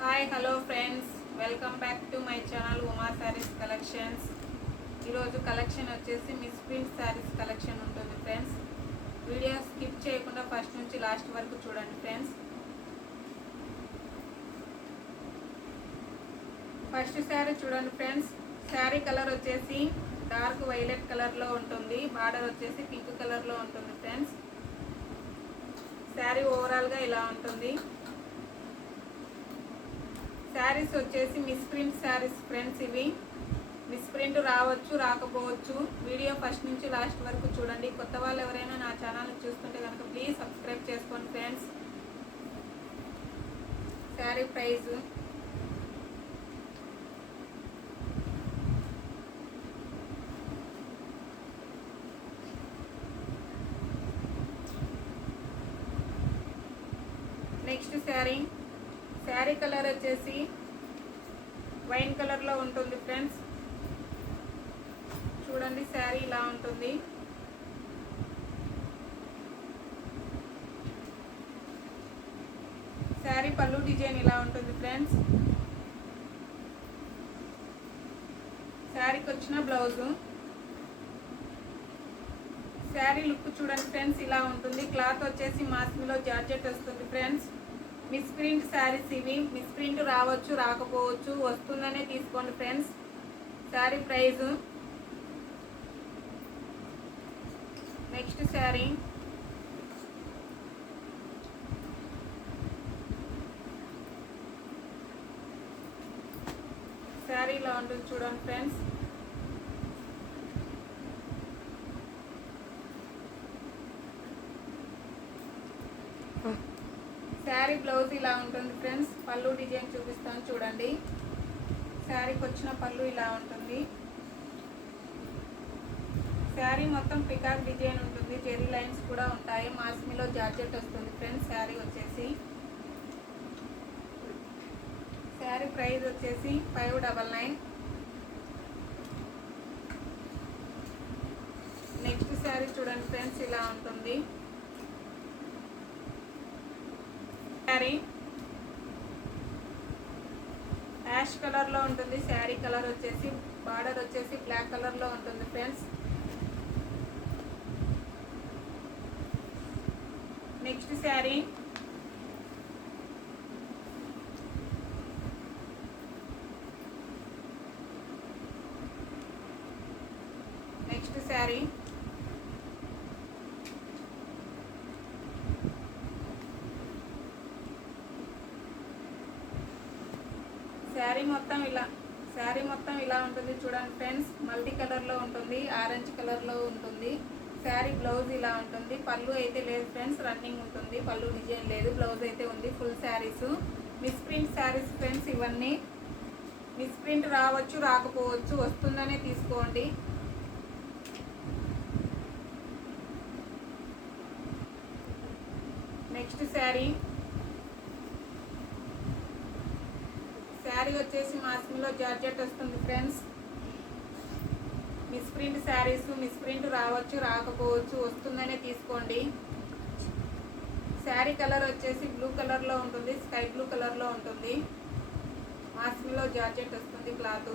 Hi hello friends, welcome back to my channel Uma saris collections. ఈరోజు collection వచ్చేసి miss print saris collection ఉంటుంది friends. Video skip చేయకుండా first నుంచి last వరకు చూడండి ఫ్రెండ్స్. ఫస్ట్ శారీ చూడండి ఫ్రెండ్స్. శారీ కలర్ వచ్చేసి డార్క్ వైలెట్ కలర్లో ఉంటుంది. బార్డర్ వచ్చేసి పింక్ కలర్లో ఉంటుంది ఫ్రెండ్స్. శారీ ఓవరాల్గా ఇలా ఉంటుంది. శారీస్ వచ్చేసి మిస్ ప్రింట్ శారీస్ ఫ్రెండ్స్. ఇవి మిస్ ప్రింట్ రావచ్చు రాకపోవచ్చు. వీడియో ఫస్ట్ నుంచి లాస్ట్ వరకు చూడండి. కొత్త వాళ్ళు ఎవరైనా నా ఛానల్ చూస్తుంటే కనుక ప్లీజ్ సబ్స్క్రైబ్ చేసుకోండి friends. Sari price next sari colour వచ్చేసి వైన్ కలర్లో ఉంటుంది ఫ్రెండ్స్. చూడండి శారీ ఇలా ఉంటుంది. శారీ పళ్ళు డిజైన్ ఇలా ఉంటుంది ఫ్రెండ్స్. శారీకి వచ్చిన బ్లౌజు. శారీ లుక్ చూడండి ఫ్రెండ్స్, ఇలా ఉంటుంది. క్లాత్ వచ్చేసి మాస్మిలో జార్జెట్ వస్తుంది ఫ్రెండ్స్. మిస్ ప్రింట్ శారీస్ ఇవి. మిస్ ప్రింట్ రావచ్చు రాకపోవచ్చు, వస్తుందనే తీసుకోండి friends. Sari price. Next sari ఇలా ఉంటుంది చూడండి ఫ్రెండ్స్. శారీ బ్లౌజ్ ఇలా ఉంటుంది ఫ్రెండ్స్. పళ్ళు డిజైన్ చూపిస్తాను చూడండి. శారీకి వచ్చిన పళ్ళు ఇలా ఉంటుంది. శారీ మొత్తం పికాక్ డిజైన్ ఉంటుంది. జెరీ లైన్స్ కూడా ఉంటాయి. మాస్మిలో జార్జెట్ వస్తుంది ఫ్రెండ్స్. శారీ వచ్చేసి శారీ ప్రైస్ వచ్చేసి 599. నెక్స్ట్ శారీ చూడండి ఫ్రెండ్స్, ఇలా ఉంటుంది. శారీ యాష్ కలర్లో ఉంటుంది. శారీ కలర్ వచ్చేసి బార్డర్ వచ్చేసి బ్లాక్ కలర్లో ఉంటుంది ఫ్రెండ్స్. నెక్స్ట్ శారీ శారీ మొత్తం ఇలా ఉంటుంది చూడండి ఫ్రెండ్స్. మల్టీ కలర్లో ఉంటుంది, ఆరెంజ్ కలర్లో ఉంటుంది. శారీ బ్లౌజ్ ఇలా ఉంటుంది. పళ్ళు అయితే లేదు ఫ్రెండ్స్, రన్నింగ్ ఉంటుంది. పళ్ళు డిజైన్ లేదు, బ్లౌజ్ అయితే ఉంది. Full saris miss print saris friends. ఇవన్నీ మిస్ ప్రింట్ రావచ్చు రాకపోవచ్చు, వస్తుందనే తీసుకోండి. నెక్స్ట్ శారీ వచ్చేసి మాస్మిలో జార్జెట్ వస్తుంది friends. Miss print saris. Miss print రావచ్చు రాకపోవచ్చు, వస్తుందనే తీసుకోండి. శారీ కలర్ వచ్చేసి బ్లూ కలర్లో ఉంటుంది, స్కై బ్లూ కలర్లో ఉంటుంది. మాస్మిలో జార్జెట్ వస్తుంది క్లాత్.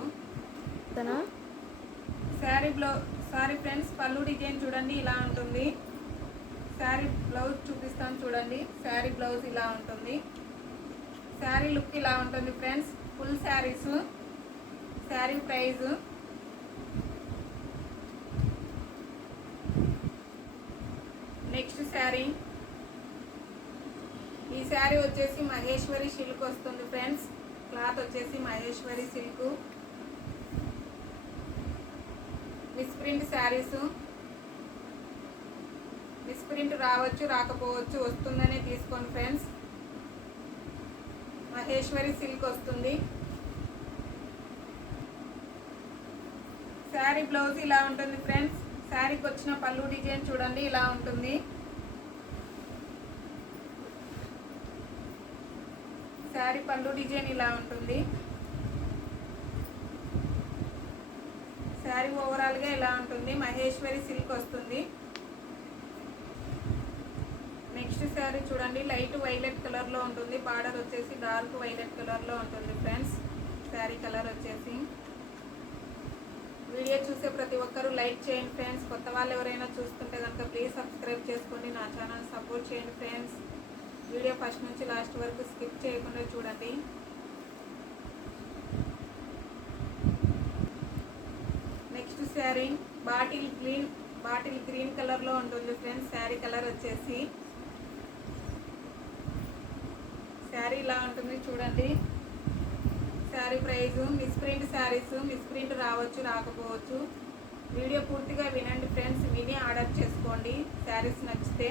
శారీ ఫ్రెండ్స్, పళ్ళు డిజైన్ చూడండి ఇలా ఉంటుంది. శారీ బ్లౌజ్ చూపిస్తాను చూడండి. శారీ బ్లౌజ్ ఇలా ఉంటుంది. శారీ లుక్ ఇలా ఉంటుంది friends. Full saris. Sari price next ఈ శారీ వచ్చేసి మహేశ్వరి సిల్క్ వస్తుంది ఫ్రెండ్స్. క్లాత్ వచ్చేసి Maheshwari silk. Miss print saris. Miss print రావచ్చు రాకపోవచ్చు, వస్తుందనే తీసుకోండి ఫ్రెండ్స్. మహేశ్వరి సిల్క్ వస్తుంది. శారీ బ్లౌజ్ ఇలా ఉంటుంది ఫ్రెండ్స్. శారీకి వచ్చిన పళ్ళు డిజైన్ చూడండి ఇలా ఉంటుంది. శారీ పళ్ళు డిజైన్ ఇలా ఉంటుంది. శారీ ఓవరాల్గా ఇలా ఉంటుంది. మహేశ్వరి సిల్క్ వస్తుంది. నెక్స్ట్ నెక్స్ట్ శారీ చూడండి, లైట్ వైలెట్ కలర్లో ఉంటుంది. బార్డర్ వచ్చేసి డార్క్ వైలెట్ కలర్లో ఉంటుంది ఫ్రెండ్స్. శారీ కలర్ వచ్చేసి. వీడియో చూసే ప్రతి ఒక్కరూ లైక్ చేయండి ఫ్రెండ్స్. కొత్త వాళ్ళు ఎవరైనా చూస్తుంటే కనుక ప్లీజ్ సబ్స్క్రైబ్ చేసుకోండి. నా ఛానల్ సపోర్ట్ చేయండి ఫ్రెండ్స్. వీడియో ఫస్ట్ నుంచి లాస్ట్ వరకు స్కిప్ చేయకుండా చూడండి. నెక్స్ట్ శారీ బాటిల్ గ్రీన్ కలర్లో ఉంటుంది ఫ్రెండ్స్. శారీ కలర్ వచ్చేసి శారీ ఇలా ఉంటుంది చూడండి. Sari price misprint saris, misprint రావచ్చు రాకపోవచ్చు. వీడియో పూర్తిగా వినండి ఫ్రెండ్స్. విని ఆర్డర్ చేసుకోండి శారీస్ నచ్చితే.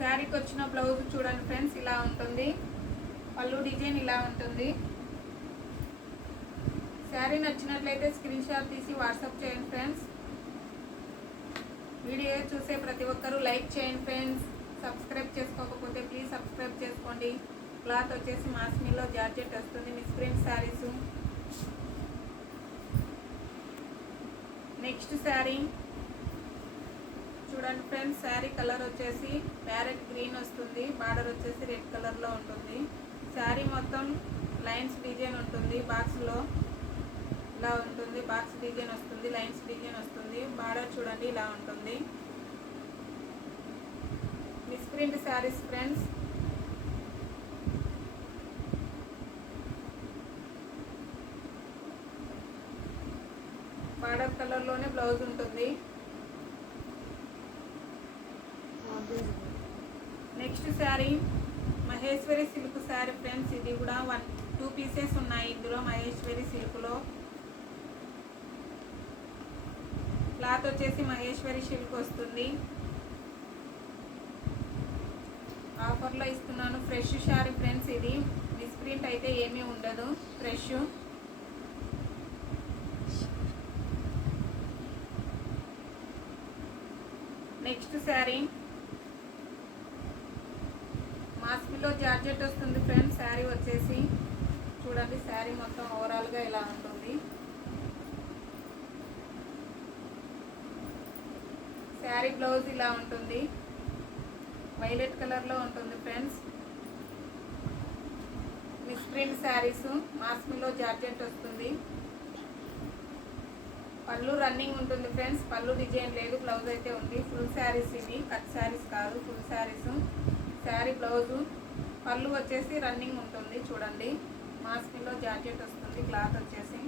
శారీకి వచ్చిన బ్లౌజ్ చూడండి ఫ్రెండ్స్, ఇలా ఉంటుంది. పళ్ళు డిజైన్ ఇలా ఉంటుంది. శారీ నచ్చినట్లయితే స్క్రీన్ షాట్ తీసి వాట్సాప్ చేయండి ఫ్రెండ్స్. వీడియో చూసే ప్రతి ఒక్కరూ లైక్ చేయండి ఫ్రెండ్స్. సబ్స్క్రైబ్ చేసుకోకపోతే ప్లీజ్ సబ్స్క్రైబ్ చేసుకోండి. క్లాత్ వచ్చేసి మాస్మీలో జార్జెట్ వస్తుంది. మిస్ప్రింట్ శారీస్. నెక్స్ట్ శారీ చూడండి ఫ్రెండ్స్. శారీ కలర్ వచ్చేసి ప్యారెట్ గ్రీన్ వస్తుంది. బార్డర్ వచ్చేసి రెడ్ కలర్లో ఉంటుంది. శారీ మొత్తం లైన్స్ డిజైన్ ఉంటుంది. బాక్స్లో ఇలా ఉంటుంది. బాక్స్ డిజైన్ వస్తుంది, లైన్స్ డిజైన్ వస్తుంది. బార్డర్ చూడండి ఇలా ఉంటుంది. Misprint saris friends. బార్డర్ కలర్లోనే బ్లౌజ్ ఉంటుంది. Next sari Maheshwari silk sari friends. ఇది కూడా 2 పీసెస్ ఉన్నాయి ఇందులో. మహేశ్వరి సిల్క్లో క్లాత్ వచ్చేసి మహేశ్వరి సిల్క్ వస్తుంది. ఆఫర్లో ఇస్తున్నాను. Fresh sari friends. ఇది మిస్ప్రింట్ అయితే ఏమీ ఉండదు, ఫ్రెష్. నెక్స్ట్ శారీ మాస్మీలో జార్జెట్ వస్తుంది ఫ్రెండ్స్. శారీ వచ్చేసి చూడండి. శారీ మొత్తం ఓవరాల్గా ఇలా ఉంటుంది. శారీ బ్లౌజ్ ఇలా ఉంటుంది. వైలెట్ కలర్లో ఉంటుంది ఫ్రెండ్స్. మిస్ప్రింట్ శారీస్. మాస్మీలో జార్జెట్ వస్తుంది. పళ్ళు రన్నింగ్ ఉంటుంది ఫ్రెండ్స్. పళ్ళు డిజైన్ లేదు, బ్లౌజ్ అయితే ఉంది. ఫుల్ శారీస్ ఇవి, కట్ శారీస్ కాదు, ఫుల్ శారీస్. శారీ బ్లౌజు, పళ్ళు వచ్చేసి రన్నింగ్ ఉంటుంది చూడండి. మాస్మీలో జార్జెట్ వస్తుంది. క్లాత్ వచ్చేసి.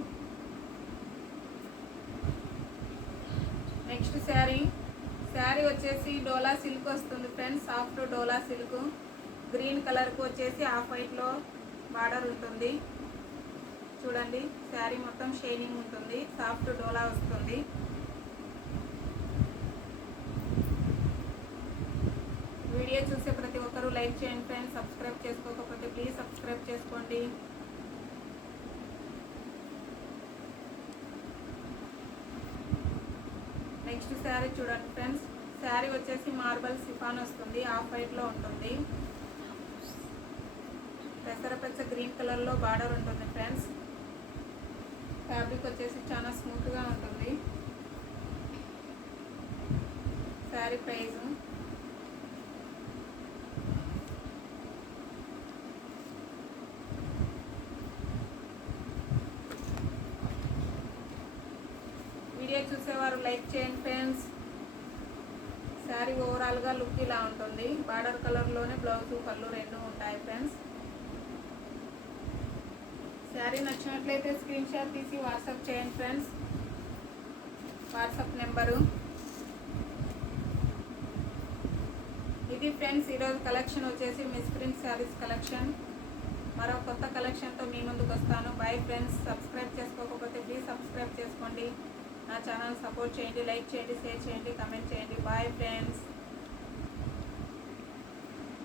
నెక్స్ట్ శారీ వచ్చేసి డోలా సిల్క్ వస్తుంది ఫ్రెండ్స్. సాఫ్ట్ డోలా సిల్క్. గ్రీన్ కలర్కి వచ్చేసి ఆఫ్ వైట్లో బార్డర్ ఉంటుంది చూడండి. శారీ మొత్తం షైనింగ్ ఉంటుంది. సాఫ్ట్ డోలా వస్తుంది. వీడియో చూసే ప్రతి ఒక్కరూ లైక్ చేయండి ఫ్రెండ్స్. సబ్స్క్రైబ్ చేసుకోకపోతే ప్లీజ్ సబ్స్క్రైబ్ చేసుకోండి. నెక్స్ట్ శారీ చూడండి ఫ్రెండ్స్. శారీ వచ్చేసి మార్బల్ సిఫాన్ వస్తుంది. ఆఫ్ వైట్లో ఉంటుంది. పెసరపచ్చ గ్రీన్ కలర్లో బార్డర్ ఉంటుంది ఫ్రెండ్స్. ఫ్యాబ్రిక్ వచ్చేసి చాలా స్మూత్గా ఉంటుంది. శారీ ప్రైస్ వీడియో చూసేవారు లైక్ చేయండి ఫ్రెండ్స్. శారీ ఓవరాల్గా లుక్ ఇలా ఉంటుంది. బార్డర్ కలర్లోనే బ్లౌజ్, పళ్ళు రెండు ఉంటాయి ఫ్రెండ్స్. శారీ నచ్చినట్లయితే స్క్రీన్ షాట్ తీసి వాట్సాప్ చేయండి ఫ్రెండ్స్. వాట్సాప్ నెంబరు ఇది ఫ్రెండ్స్. ఈరోజు కలెక్షన్ వచ్చేసి మిస్ప్రింట్ శారీస్ కలెక్షన్. మరో కొత్త కలెక్షన్తో మీ ముందుకు వస్తాను. Bye friends. సబ్స్క్రైబ్ చేసుకోకపోతే ప్లీజ్ సబ్స్క్రైబ్ చేసుకోండి. నా ఛానల్ సపోర్ట్ చేయండి. లైక్ చేయండి, షేర్ చేయండి, కమెంట్ చేయండి. Bye friends.